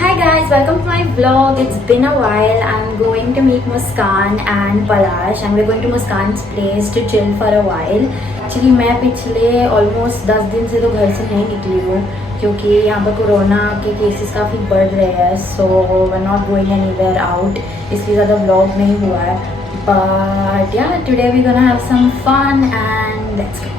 Hi guys, welcome to my vlog. It's been a while. I'm going to meet Muskan and Palash and we're going to Muskan's place to chill for a while. Actually मैं पिछले almost 10 दिन से तो घर से नहीं निकली हूँ क्योंकि यहाँ पर कोरोना के केसेस काफ़ी बढ़ रहे हैं. So we're not going anywhere out. इसलिए ज़्यादा vlog नहीं हुआ है. But yeah, today we're gonna have some fun and let's go.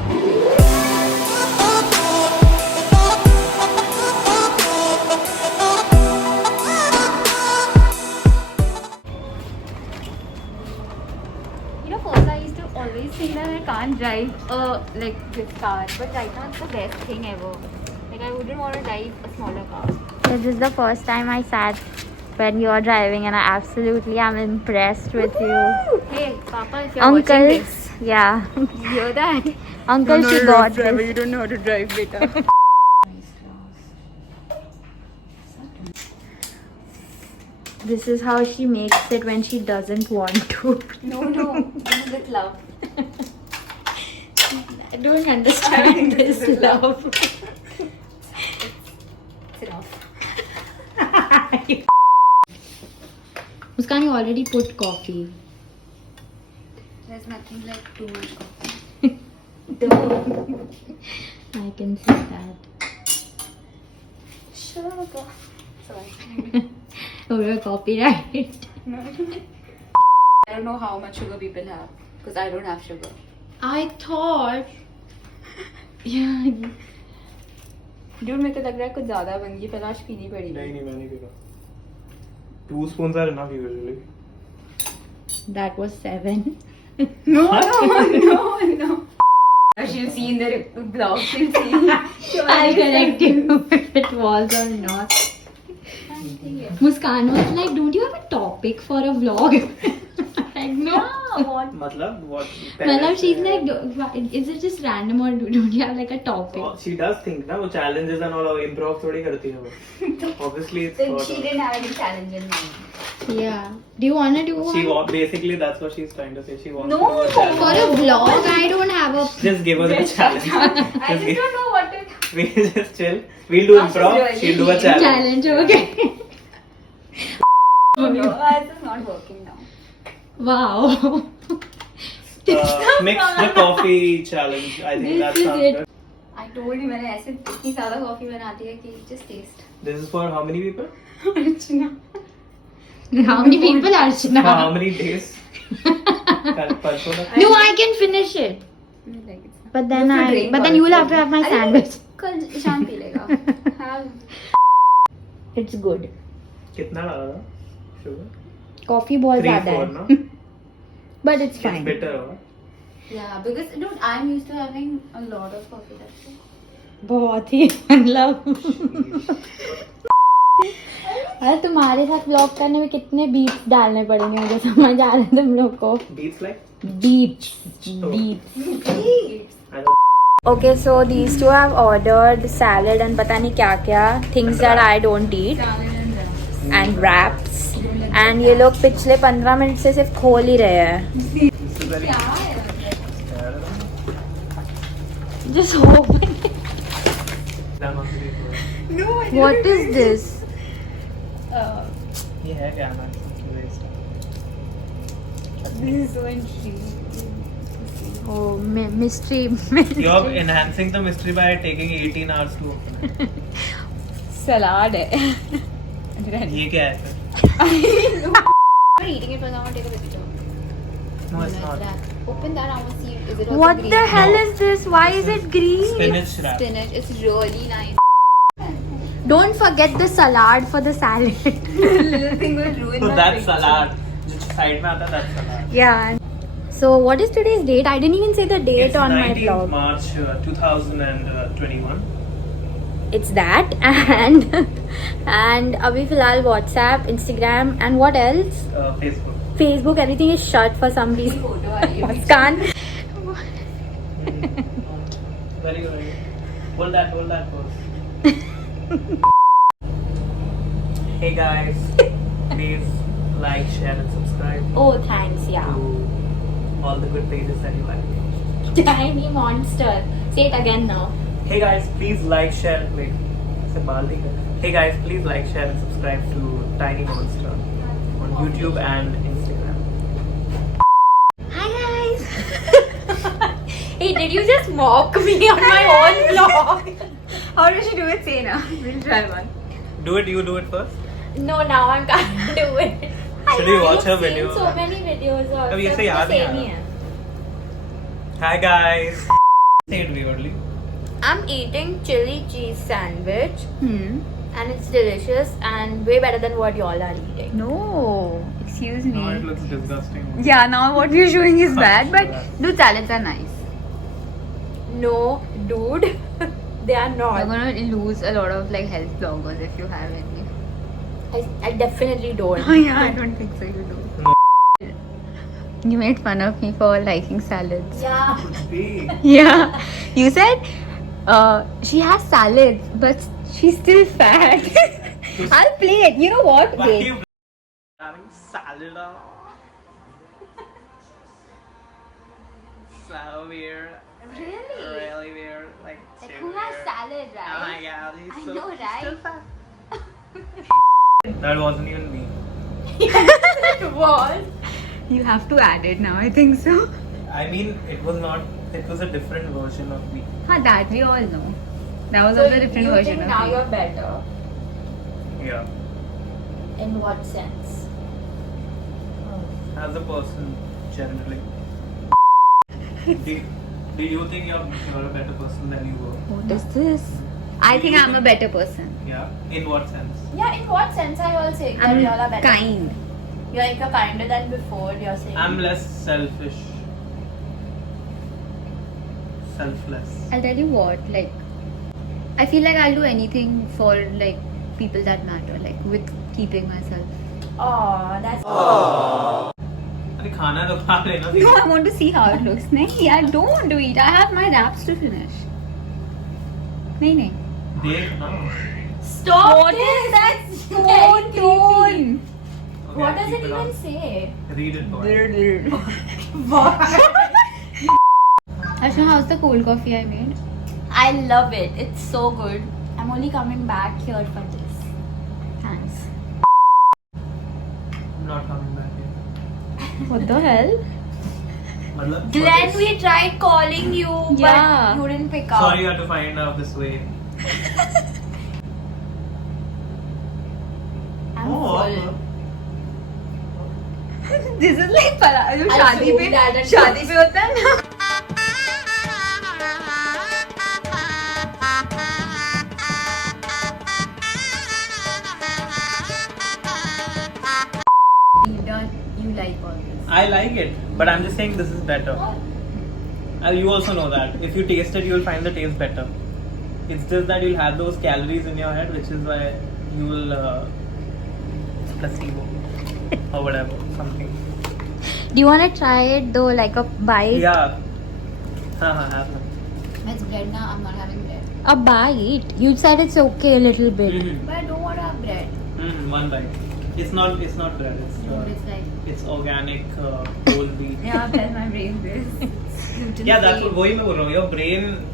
Always think that I can't drive like this car, but right now it's the best thing ever. Like I wouldn't want to drive a smaller car. This is the first time I sat when you're driving and I absolutely am impressed with you. Hey, Papa, if you're watching this, yeah. you hear that? Uncle, she got this. You don't know how to drive, beta. This is how she makes it when she doesn't want to. No, this is with love. I don't understand this love. It's enough. Muskan, you already put coffee. There's nothing like too much coffee. I can see that. Sugar. Sorry. Over copyright. No. I don't know how much sugar people have because I don't have sugar. I thought. Yeah. Dude, मेरे को लग रहा है कुछ ज़्यादा बन गई. पलाश पीनी पड़ेगी. नहीं मैं नहीं पी रहा. 2 spoons are enough usually. That was 7. No. She'll see in the vlog. She'll see. I'll correct you if it was or not. Muskan was like, don't you have a topic for a vlog? Like, no. What? मतलब what? Matlab, she's like, is it just random or don't you have like a topic? Oh, she does think ना वो challenges and all improv थोड़ी करती है वो. Obviously it's Then sort she of- didn't have any challenge in mind. Yeah. Do you want to do She one? basically that's what she's trying to say. She wants No. to do a challenge. For a vlog, I don't have a... Just give her the challenge. I just don't know what to. We just chill. We'll do Now she's improv. really She'll do a challenge. okay. No, this is not working now. Wow. Mix the coffee challenge. I think This that is sounds it. good. I told you मैंने ऐसे इतनी ज़्यादा coffee बनाती है कि just taste. This is for how many people? Archana. How many people, For Archana? how many days? परसों तक? No, I can finish it. Like it's But then You have to drink you will also. have to have my अरे, sandwich. कल शाम P लेगा. Have. It's good. कितना डाला था? Sugar? Coffee बहुत 3, ज़्यादा 4 है. ना? But it's It's fine. bitter होगा. Yeah, because dude, I'm used to having a lot of coffee. That's it. बहुत ही मतलब अरे तुम्हारे साथ व्लॉग करने में कितने बीट्स डालने पड़ेंगे मुझे समझ आ रहा है तुम लोग को. Beats like? Beats. I know. Okay, so these two have ordered salad and पता नहीं क्या क्या things that I don't eat and wraps. And ये लोग पिछले 15 मिनट से सिर्फ खोल ही रहे हैं. This is very. Just open it. What is this? ये है क्या ना? This is so intriguing. Oh, mystery. You're enhancing the mystery by taking 18 hours to open it. Salad है. ये क्या है फिर? I'm eating it, but I want to take a picture. No, it's not. Open that. I want to see. Is it also What green? the hell No. is this? Why is it green? Spinach wrap. Spinach. It's really nice. Don't forget the salad for the salad. Little thing will ruin So my that's picture. salad. जो side में आता है that's salad. Yeah. So what is today's date? I didn't even say the date It's on my 19th vlog. March 2021. It's that and अभी फिलहाल WhatsApp, Instagram and what else? Facebook. Facebook, everything is shut for some reason. Photo आ रही है. Muskan. Very good. Hold that pose. Hey guys, please like, share and subscribe Oh, thanks. Yeah. to all the good pages that you like. Tiny monster. Say it again now. Hey guys, please like, share, wait, से बाल नहीं कर Hey guys, please like, share, and subscribe to Tiny Monster on YouTube and Instagram. Hi guys. Hey, did you just mock me on my own vlog? How does she do it? Say na. We'll try one. Do it. You do it first. No, now I can't do it. Should we watch her I've seen video? so many videos of अब ये से याद नहीं आ रहा. Hi guys. Say it weirdly. I'm eating chili cheese sandwich and it's delicious and way better than what y'all are eating. No. Excuse me. No, it looks disgusting. Yeah, now what you're showing is bad, but Yeah. the salads are nice. No, dude, they are You're not. gonna lose a lot of like health bloggers if you have any. I definitely don't. Oh yeah, I don't think so. You do. No. You made fun of me for liking salads. Yeah. Hey. Yeah, you said she has salads, but she's still fat. I'll play it. You know what? Why are Wait. you having salad? So weird. Really? Really weird. Like Who has salad, Oh right? my god, he's I so know, right? still fat. That wasn't even me. It was. You have to add it now. I think so. I mean, it was not. It was a different version of me. That we all know. That was So also a different you version think of now me. you're better? Yeah. In what sense? As a person, generally. Do you think you're a better person than you were? What is this? I think I'm a better person. Yeah. In what sense? Yeah, in what sense are you all saying that I'm y'all are better? kind. You're like you're kinder than before, you're saying. I'm less selfish. Selfless. I'll tell you what, like, I feel like I'll do anything for like people that matter, like with keeping myself. Oh, that's. अरे खाना तो खा लेना. No, I want to see how it looks. Nahi, I don't want to eat. I have my wraps to finish. Nahi. देख ना. Stop What this! is that Very tone? Okay, What does keep it even on. say? Read it, boy. Ashna, how's the cold coffee I made? I love it. It's so good. I'm only coming back here for this. Thanks. I'm not coming back here. What the hell? मतलब. Glenn, for we tried calling you, Yeah. but you didn't pick this. up. Sorry, you had to find out this way. I'm full. This is like जो I शादी zoomed पे at it. शादी पे होता है ना. You like all this? I like it, but I'm just saying this is better. You also know that. If you taste it, you'll find the taste better. It's just that you'll have those calories in your head, which is why you will placebo or whatever, something. Do you want to try it though, like a bite? Yeah. Have some. It's bread now. I'm not having bread. A bite? You said it's okay a little bit. But I don't want to have bread. One bite. It's not bread. It's like It's organic whole wheat. yeah, tell my brain this. Yeah, that's what वही मैं बोल रहा हूँ. Your brain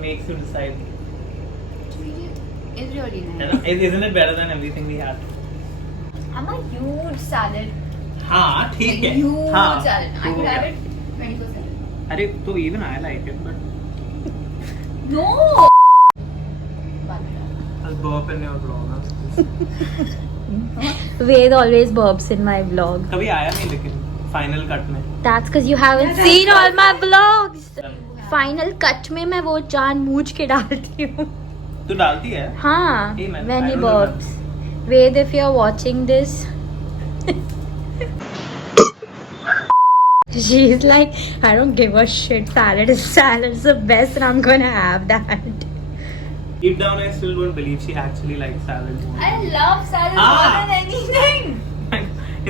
makes you decide. It's really है nice. ना? Isn't it better than everything we had? I'm a huge salad. हाँ ठीक है. Huge हाँ. salad. I हो could गया. have it 24/7. अरे तो even I like it, but No. I'll burp in your vlog. Ved always burps in my vlog. कभी आया नहीं लेकिन final cut में. That's because you haven't seen all my vlogs. Final cut में मैं वो जान मूछ के डालती हूँ. तू डालती है? हाँ, Hey man, when I he don't burps. Ved, if you're watching this. She's like, I don't give a shit. Salad is salad. It's the best and I'm gonna have that. Deep down, I still don't believe she actually likes salad. I love salad Ah. more than anything.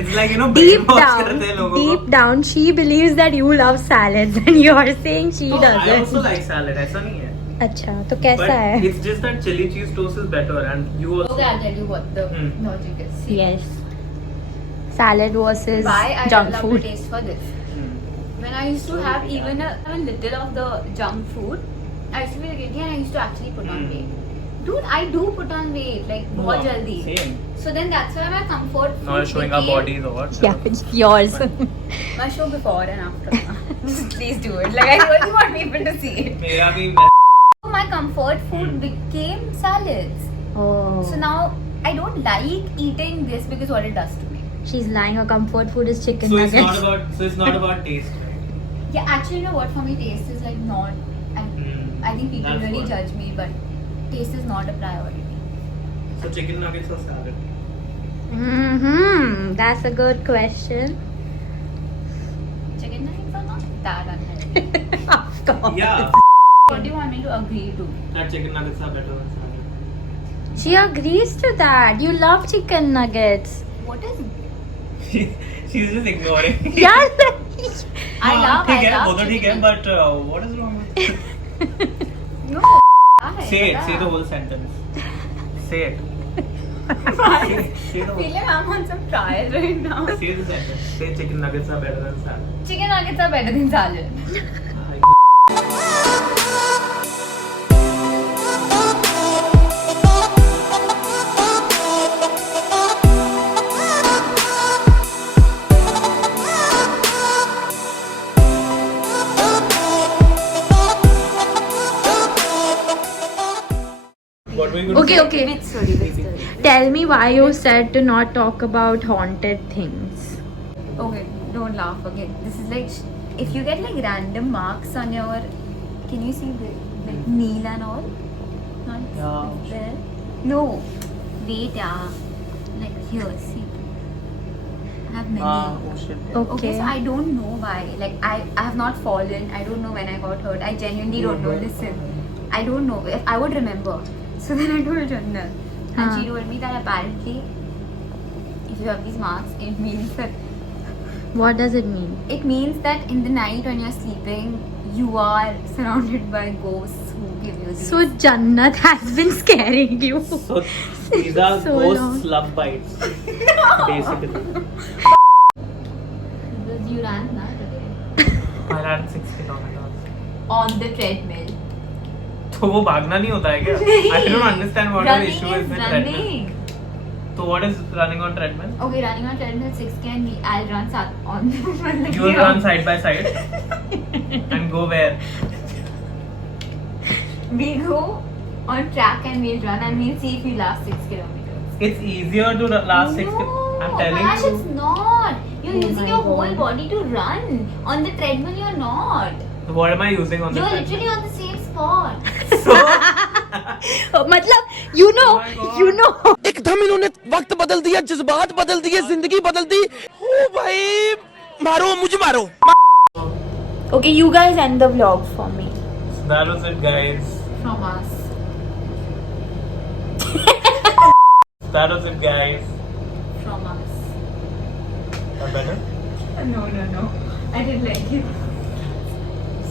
It's like, you know, Deep brainwash करते हैं लोगों को. deep down, she believes that you love salads and you're saying she No, doesn't. I also like salad. ऐसा नहीं है. अच्छा, तो कैसा But है? it's just that chili cheese toast is better, and you also. Okay, I'll tell you what the Hmm. logic is. See, Yes. Salad versus why I junk love food. the taste for this. Hmm. When I used to have even a little of the junk food, I used to be like, and I used to actually put on Hmm. weight. Dude, I do put on weight like बहुत जल्दी. Same. So then that's why my comfort food Not showing our became- bodies or what? Yeah, it's yours. My show before and after. Please do it. Like I really want people to see it. मेरा भी My comfort food became salads. Oh. So now I don't like eating this because what it does to me. She's lying. Her comfort food is chicken So it's nuggets. not about taste. Yeah, actually, you know what? For me, taste is like not. I think people That's really what. judge me, but taste is not a priority. So chicken nuggets or salad? That's a good question. Chicken nuggets are not that unhealthy. Of course. Yeah. What do you want me to agree to? That chicken nuggets are better than salad. She agrees to that. You love chicken nuggets. What is? She's just ignoring. Yeah. I love ठीक है, chicken. वो तो ठीक है, but what is wrong with it? No. Say it. Say the whole sentence. Say it. Say the whole. Feel like I'm on some trial right now. Say the sentence. Say chicken nuggets are better than salad. Chicken nuggets are better than salad. What were you going to say? Okay. Which story? Tell me why you said to not talk about haunted things. Okay, don't laugh. Okay, this is like if you get like random marks on your, can you see the like nail and all? Not Yeah. there. No, wait, yeah. Like here, see. I have many. Oh shit. Okay, so I don't know why. Like I have not fallen. I don't know when I got hurt. I genuinely don't know. Listen, I don't know if I would remember. So then I told Janna, and she told me that apparently, if you have these marks, it means that What does it mean? it means that in the night when you're sleeping, you are surrounded by ghosts who give you these. So Jannat has been scaring you. So these are So ghost long. slug bites, basically. Because you ran na today I ran 6 kilometers. on the treadmill. तो वो भागना नहीं होता है क्या? I don't understand what the Running issue is is with treadmill. running. So what is running on treadmill? Okay, running on treadmill 6K and I'll run on. You will run side by side and go where? We'll go on track and we'll run and we'll see if we last 6 kilometers. It's easier to last 6 No, kilometers. I'm telling Akash, you. it's not. You're Oh using my your whole God. body to run. On the treadmill, you're not. What am I using on the You're treadmill? literally on the same spot. So, मतलब you know, Oh my God. you know. एकदम इन्होंने वक्त बदल दिया, जज्बात बदल दिए, जिंदगी बदल दी। ओ भाई, मारो मुझे मारो। Okay, you guys end the vlog for me. that was it, guys. From us. That was it, guys. From us. That better? No. I didn't like you.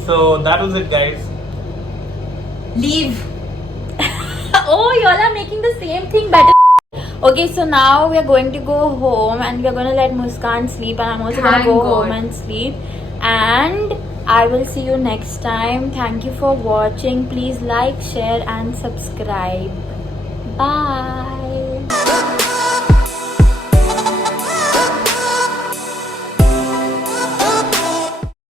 So that was it, guys. Leave. Oh, you all are making the same thing better. Okay, so now we are going to go home and we are going to let Muskan sleep, and I'm also going to Thank go God. home and sleep. And I will see you next time. Thank you for watching. Please like, share and subscribe. Bye.